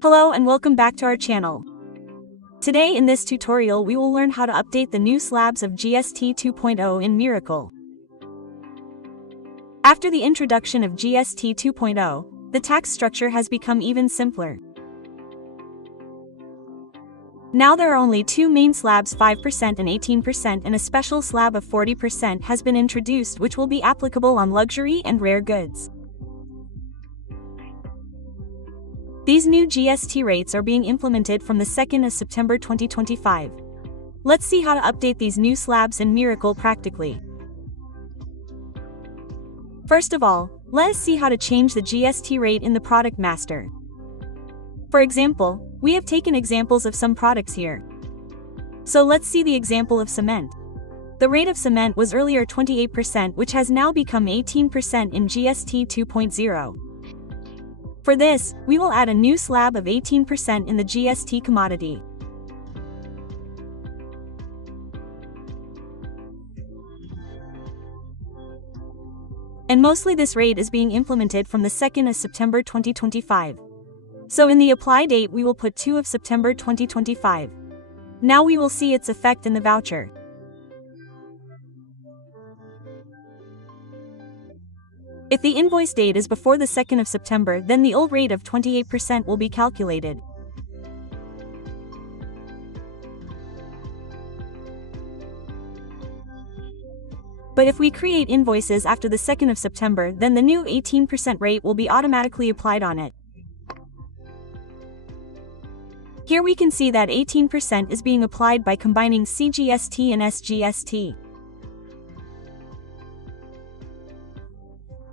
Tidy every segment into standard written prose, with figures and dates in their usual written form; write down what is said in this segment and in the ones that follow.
Hello and welcome back to our channel. Today in this tutorial we will learn how to update the new slabs of GST 2.0 in Miracle. After the introduction of GST 2.0, the tax structure has become even simpler. Now there are only two main slabs, 5% and 18%, and a special slab of 40% has been introduced, which will be applicable on luxury and rare goods. These new GST rates are being implemented from the 2nd of September 2025. Let's see how to update these new slabs in Miracle practically. First of all, let us see how to change the GST rate in the product master. For example, we have taken examples of some products here. So let's see the example of cement. The rate of cement was earlier 28%, which has now become 18% in GST 2.0. For this, we will add a new slab of 18% in the GST Commodity. And mostly this rate is being implemented from the 2nd of September 2025. So in the apply date we will put 2 of September 2025. Now we will see its effect in the voucher. If the invoice date is before the 2nd of September, then the old rate of 28% will be calculated. But if we create invoices after the 2nd of September, then the new 18% rate will be automatically applied on it. Here we can see that 18% is being applied by combining CGST and SGST.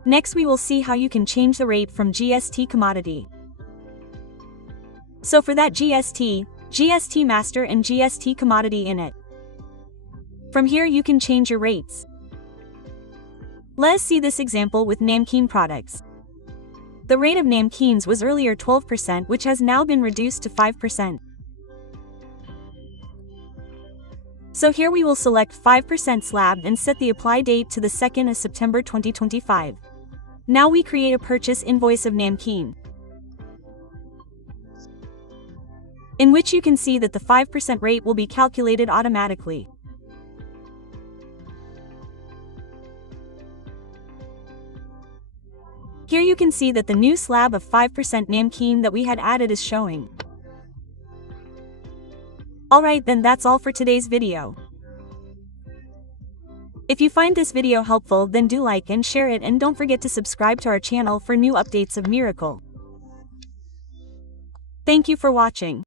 Next we will see how you can change the rate from GST Commodity. So for that GST Master and GST Commodity in it. From here you can change your rates. Let us see this example with namkeen products. The rate of namkeens was earlier 12%, which has now been reduced to 5%. So here we will select 5% slab and set the apply date to the 2nd of September 2025. Now we create a purchase invoice of namkeen, in which you can see that the 5% rate will be calculated automatically. Here you can see that the new slab of 5% namkeen that we had added is showing. Alright, then that's all for today's video. If you find this video helpful, then do like and share it, and don't forget to subscribe to our channel for new updates of Miracle. Thank you for watching.